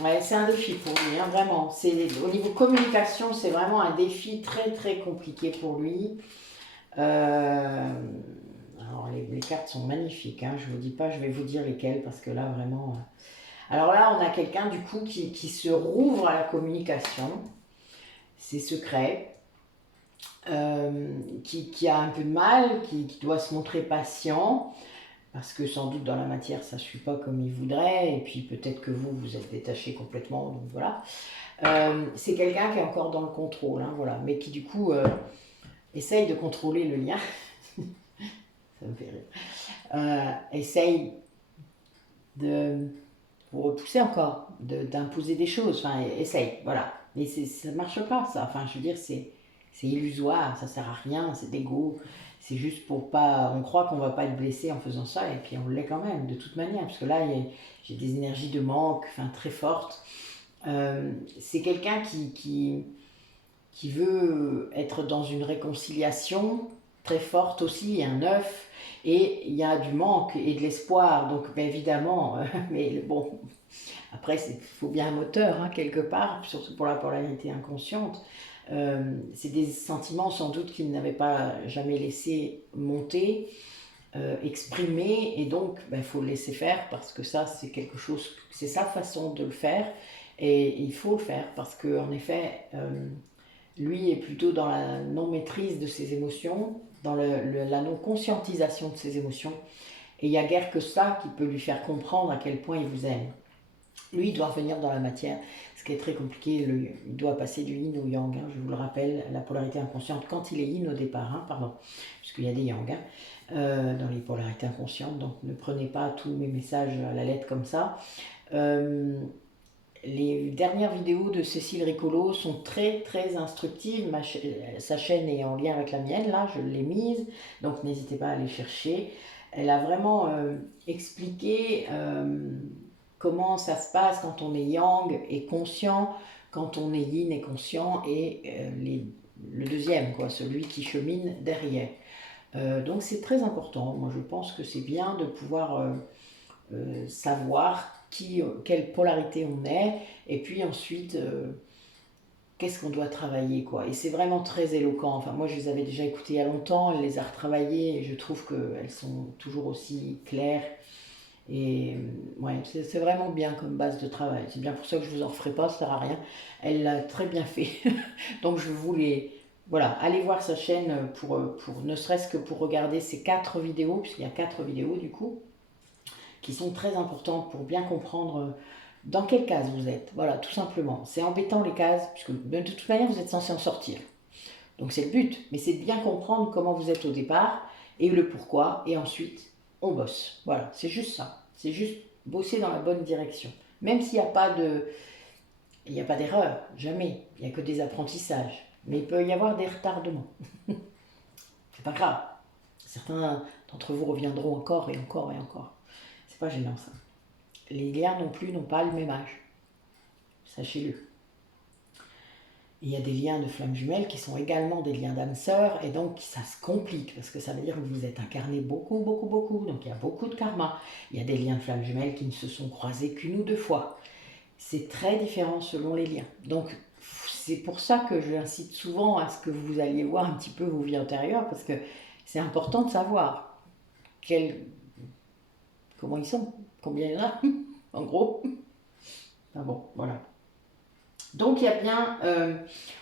Ouais, c'est un défi pour lui, hein, vraiment. Au niveau communication, c'est vraiment un défi très très compliqué pour lui. Alors les cartes sont magnifiques, hein, je ne vous dis pas, je vais vous dire lesquelles parce que là vraiment... Alors là, on a quelqu'un du coup qui se rouvre à la communication, c'est secret, qui a un peu de mal, qui doit se montrer patient, parce que sans doute dans la matière ça ne suit pas comme il voudrait, et puis peut-être que vous êtes détaché complètement, donc voilà. C'est quelqu'un qui est encore dans le contrôle, hein, voilà, mais qui du coup essaye de contrôler le lien, ça me fait rire, essaye de vous repousser encore, d'imposer des choses, enfin essaye, voilà, mais ça ne marche pas ça, enfin je veux dire c'est c'est illusoire, ça sert à rien, c'est d'ego. C'est juste pour pas... On croit qu'on va pas être blessé en faisant ça, et puis on l'est quand même, de toute manière. Parce que là, j'ai des énergies de manque, enfin, très fortes. C'est quelqu'un qui veut être dans une réconciliation très forte aussi, un œuf, et il y a du manque et de l'espoir, donc ben, évidemment, mais bon, après il faut bien un moteur hein, quelque part, surtout pour la polarité inconsciente. C'est des sentiments sans doute qu'il n'avait pas jamais laissé monter, exprimer, et donc il faut le laisser faire parce que ça c'est quelque chose, c'est sa façon de le faire, et il faut le faire parce que en effet, lui est plutôt dans la non-maîtrise de ses émotions, dans la non-conscientisation de ses émotions, et il n'y a guère que ça qui peut lui faire comprendre à quel point il vous aime. Lui, il doit revenir dans la matière, ce qui est très compliqué. Il doit passer du yin au yang, hein, je vous le rappelle, la polarité inconsciente, quand il est yin au départ, hein, pardon, puisqu'il y a des yang dans les polarités inconscientes, donc ne prenez pas tous mes messages à la lettre comme ça. Les dernières vidéos de Cécile Ricolo sont très très instructives. Sa chaîne est en lien avec la mienne, là, je l'ai mise, donc n'hésitez pas à aller chercher. Elle a vraiment expliqué comment ça se passe quand on est yang et conscient, quand on est yin et conscient, et le deuxième, quoi, celui qui chemine derrière. Donc c'est très important. Moi je pense que c'est bien de pouvoir savoir quelle polarité on est, et puis ensuite qu'est-ce qu'on doit travailler, quoi. Et c'est vraiment très éloquent. Enfin, moi je les avais déjà écoutées il y a longtemps, elle les a retravaillées et je trouve qu'elles sont toujours aussi claires. Et ouais, c'est vraiment bien comme base de travail. C'est bien pour ça que je vous en referai pas, ça sert à rien. Elle l'a très bien fait. Donc je voulais, voilà, aller voir sa chaîne pour ne serait-ce que pour regarder ces 4 vidéos, puisqu'il y a 4 vidéos du coup, qui sont très importantes pour bien comprendre dans quelle case vous êtes. Voilà, tout simplement. C'est embêtant les cases, puisque de toute manière vous êtes censé en sortir. Donc c'est le but, mais c'est de bien comprendre comment vous êtes au départ et le pourquoi, et ensuite on bosse. Voilà, c'est juste ça. C'est juste bosser dans la bonne direction. Même s'il n'y a pas d'erreur, jamais. Il n'y a que des apprentissages. Mais il peut y avoir des retardements. C'est pas grave. Certains d'entre vous reviendront encore et encore et encore. C'est pas gênant ça. Les liens non plus n'ont pas le même âge. Sachez-le. Il y a des liens de flammes jumelles qui sont également des liens d'âme sœur, et donc ça se complique parce que ça veut dire que vous êtes incarné beaucoup, beaucoup, beaucoup. Donc il y a beaucoup de karma. Il y a des liens de flammes jumelles qui ne se sont croisés qu'une ou 2 fois. C'est très différent selon les liens. Donc c'est pour ça que j'incite souvent à ce que vous alliez voir un petit peu vos vies antérieures, parce que c'est important de savoir comment ils sont, combien il y en a, en gros. Enfin bon, voilà. Donc il y a bien,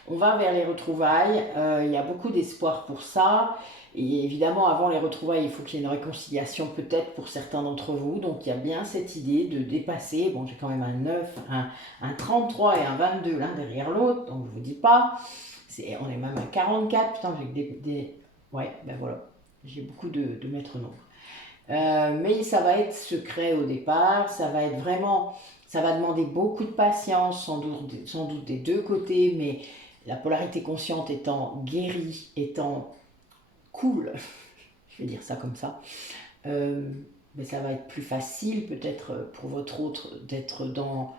on va vers les retrouvailles, il y a beaucoup d'espoir pour ça, et évidemment avant les retrouvailles il faut qu'il y ait une réconciliation peut-être pour certains d'entre vous, donc il y a bien cette idée de dépasser, bon j'ai quand même un 9, un 33 et un 22 l'un derrière l'autre, donc je vous dis pas, on est même à 44, putain j'ai ouais ben voilà, j'ai beaucoup de maîtres nombres. Mais ça va être secret au départ, ça va être vraiment, ça va demander beaucoup de patience, sans doute des deux côtés, mais la polarité consciente étant guérie, étant cool, je vais dire ça comme ça, mais ça va être plus facile peut-être pour votre autre d'être dans...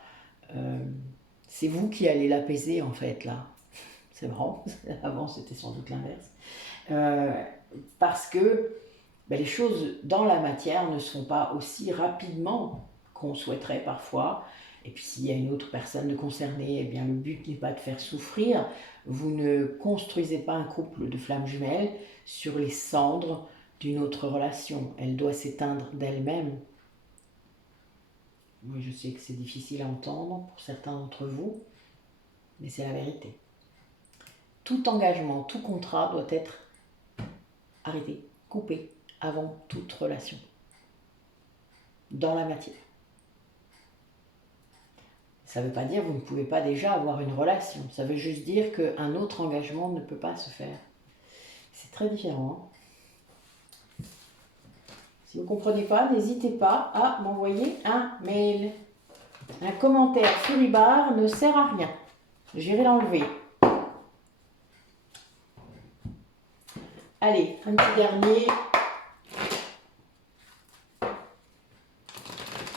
c'est vous qui allez l'apaiser en fait là, c'est marrant, avant c'était sans doute l'inverse, parce que les choses dans la matière ne sont pas aussi rapidement qu'on souhaiterait parfois. Et puis s'il y a une autre personne concernée, eh bien le but n'est pas de faire souffrir. Vous ne construisez pas un couple de flammes jumelles sur les cendres d'une autre relation. Elle doit s'éteindre d'elle-même. Moi je sais que c'est difficile à entendre pour certains d'entre vous, mais c'est la vérité. Tout engagement, tout contrat doit être arrêté, coupé, avant toute relation, dans la matière. Ça ne veut pas dire que vous ne pouvez pas déjà avoir une relation, ça veut juste dire qu'un autre engagement ne peut pas se faire. C'est très différent. Si vous ne comprenez pas, n'hésitez pas à m'envoyer un mail. Un commentaire furibar ne sert à rien. J'irai l'enlever. Allez, un petit dernier.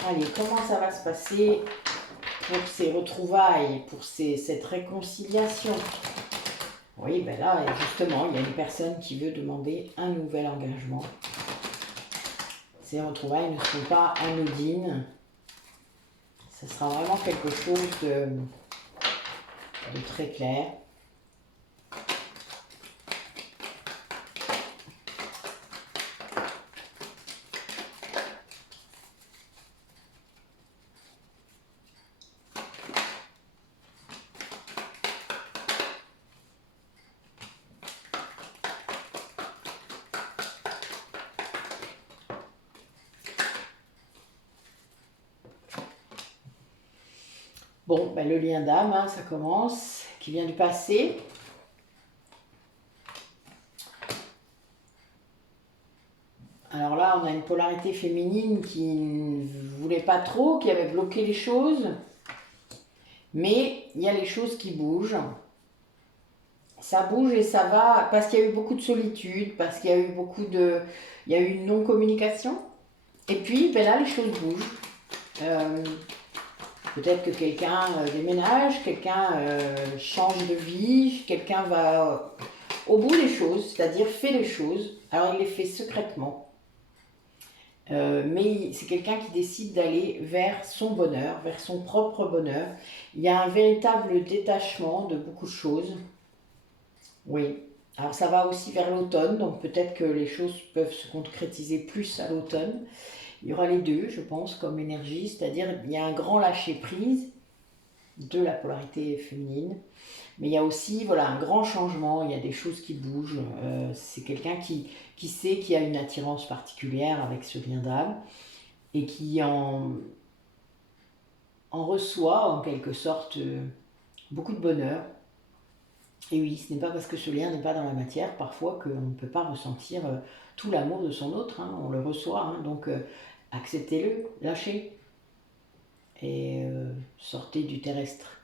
Allez, comment ça va se passer pour ces retrouvailles, pour cette réconciliation? Oui, ben là, justement, il y a une personne qui veut demander un nouvel engagement. Ces retrouvailles ne sont pas anodines. Ce sera vraiment quelque chose de très clair. Bon, ben le lien d'âme, hein, ça commence, qui vient du passé. Alors là, on a une polarité féminine qui ne voulait pas trop, qui avait bloqué les choses. Mais il y a les choses qui bougent. Ça bouge et ça va, parce qu'il y a eu beaucoup de solitude, parce qu'il y a eu il y a eu une non-communication. Et puis, ben là, les choses bougent. Peut-être que quelqu'un déménage, quelqu'un change de vie, quelqu'un va au bout des choses, c'est-à-dire fait les choses. Alors, il les fait secrètement. Mais c'est quelqu'un qui décide d'aller vers son bonheur, vers son propre bonheur. Il y a un véritable détachement de beaucoup de choses. Oui. Alors ça va aussi vers l'automne, donc peut-être que les choses peuvent se concrétiser plus à l'automne. Il y aura les deux, je pense, comme énergie, c'est-à-dire il y a un grand lâcher-prise de la polarité féminine, mais il y a aussi voilà, un grand changement, il y a des choses qui bougent. C'est quelqu'un qui sait qu'il y a une attirance particulière avec ce lien d'âme et qui en reçoit en quelque sorte beaucoup de bonheur. Et oui, ce n'est pas parce que ce lien n'est pas dans la matière, parfois, qu'on ne peut pas ressentir tout l'amour de son autre. Hein, on le reçoit, hein, donc acceptez-le, lâchez et sortez du terrestre.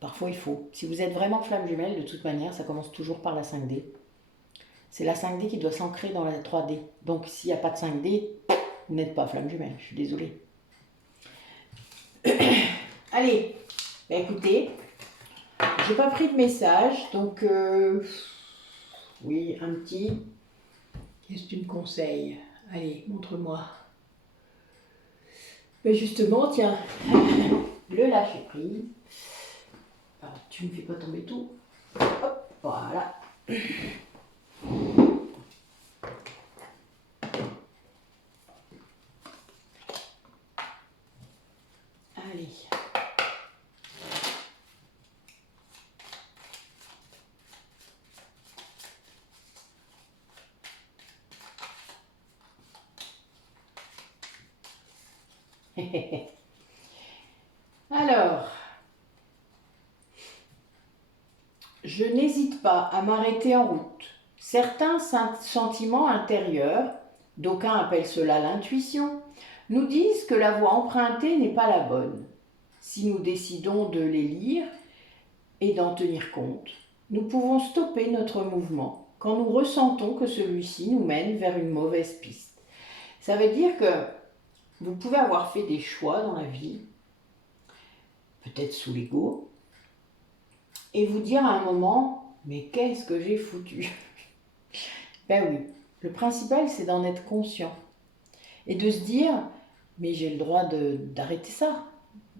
Parfois, il faut. Si vous êtes vraiment flamme jumelle, de toute manière, ça commence toujours par la 5D. C'est la 5D qui doit s'ancrer dans la 3D. Donc, s'il n'y a pas de 5D, vous n'êtes pas flamme jumelle, je suis désolée. Allez, bah écoutez, j'ai pas pris de message, donc oui, un petit. Qu'est-ce que tu me conseilles? Allez, montre-moi. Mais justement, tiens, le lâcher prise. Alors, tu ne me fais pas tomber tout. Hop, voilà. Allez. Alors, je n'hésite pas à m'arrêter en route. Certains sentiments intérieurs, d'aucuns appellent cela l'intuition, nous disent que la voie empruntée n'est pas la bonne. Si nous décidons de les lire et d'en tenir compte, nous pouvons stopper notre mouvement quand nous ressentons que celui-ci nous mène vers une mauvaise piste. Ça veut dire que vous pouvez avoir fait des choix dans la vie, peut-être sous l'ego, et vous dire à un moment, mais qu'est-ce que j'ai foutu? Ben oui, le principal c'est d'en être conscient et de se dire, mais j'ai le droit d'arrêter ça,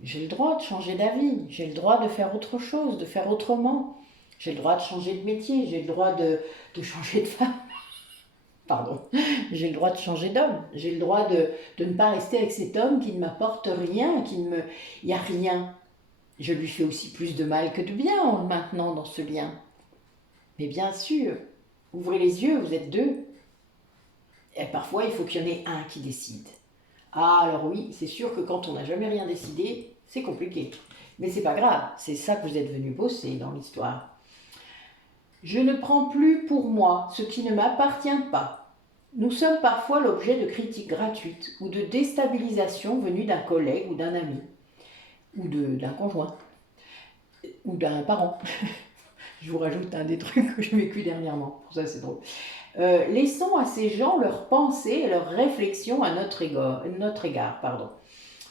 j'ai le droit de changer d'avis, j'ai le droit de faire autre chose, de faire autrement, j'ai le droit de changer de métier, j'ai le droit de changer de femme, pardon, j'ai le droit de changer d'homme, j'ai le droit de ne pas rester avec cet homme qui ne m'apporte rien, il n'y a rien. Je lui fais aussi plus de mal que de bien en le maintenant dans ce lien. Mais bien sûr, ouvrez les yeux, vous êtes deux. Et parfois, il faut qu'il y en ait un qui décide. Ah, alors oui, c'est sûr que quand on n'a jamais rien décidé, c'est compliqué. Mais c'est pas grave, c'est ça que vous êtes venu bosser dans l'histoire. Je ne prends plus pour moi ce qui ne m'appartient pas. Nous sommes parfois l'objet de critiques gratuites ou de déstabilisation venues d'un collègue ou d'un ami, ou d'un conjoint, ou d'un parent. Je vous rajoute un des trucs que j'ai vécu dernièrement, pour ça c'est drôle. Laissons à ces gens leurs pensées et leurs réflexions à notre égard. Pardon.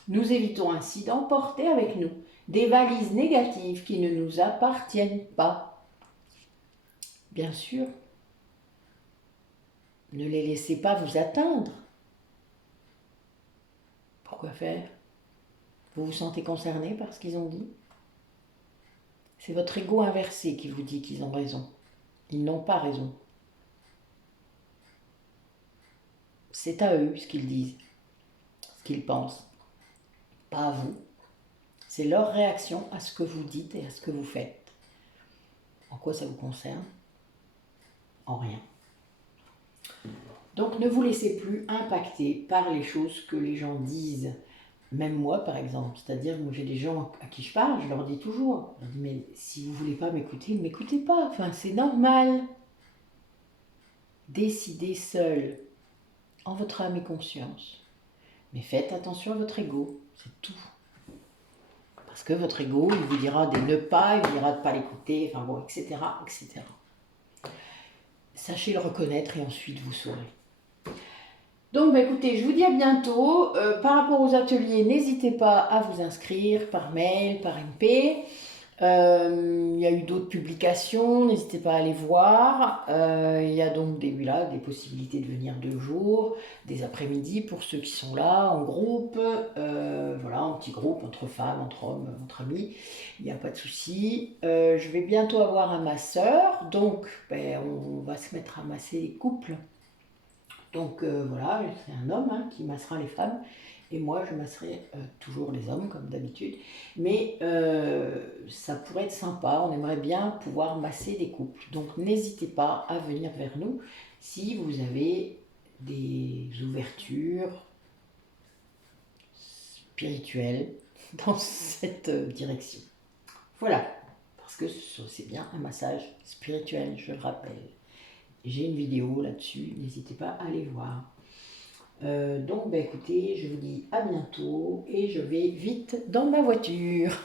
Nous évitons ainsi d'emporter avec nous des valises négatives qui ne nous appartiennent pas. Bien sûr, ne les laissez pas vous atteindre. Pourquoi faire? Vous vous sentez concerné par ce qu'ils ont dit? C'est votre ego inversé qui vous dit qu'ils ont raison. Ils n'ont pas raison. C'est à eux ce qu'ils disent, ce qu'ils pensent, pas à vous. C'est leur réaction à ce que vous dites et à ce que vous faites. En quoi ça vous concerne? En rien. Donc ne vous laissez plus impacter par les choses que les gens disent. Même moi, par exemple. C'est-à-dire, moi, j'ai des gens à qui je parle, je leur dis toujours, je leur dis, mais si vous ne voulez pas m'écouter, ne m'écoutez pas. Enfin, c'est normal. Décidez seul, en votre âme et conscience. Mais faites attention à votre ego, c'est tout. Parce que votre ego, il vous dira de ne pas, il vous dira de ne pas l'écouter, enfin bon, etc., etc. Sachez le reconnaître et ensuite vous saurez. Donc écoutez, je vous dis à bientôt. Par rapport aux ateliers, n'hésitez pas à vous inscrire par mail, par MP. Il y a eu d'autres publications, n'hésitez pas à aller voir. Il y a donc des possibilités de venir 2 jours, des après-midi pour ceux qui sont là, en groupe, voilà, en petit groupe, entre femmes, entre hommes, entre amis, il n'y a pas de souci. Je vais bientôt avoir un masseur, donc on va se mettre à masser les couples. Donc voilà, c'est un homme qui massera les femmes. Et moi, je masserai toujours les hommes, comme d'habitude. Mais ça pourrait être sympa. On aimerait bien pouvoir masser des couples. Donc, n'hésitez pas à venir vers nous si vous avez des ouvertures spirituelles dans cette direction. Voilà. Parce que c'est bien un massage spirituel, je le rappelle. J'ai une vidéo là-dessus. N'hésitez pas à aller voir. Donc écoutez, je vous dis à bientôt et je vais vite dans ma voiture.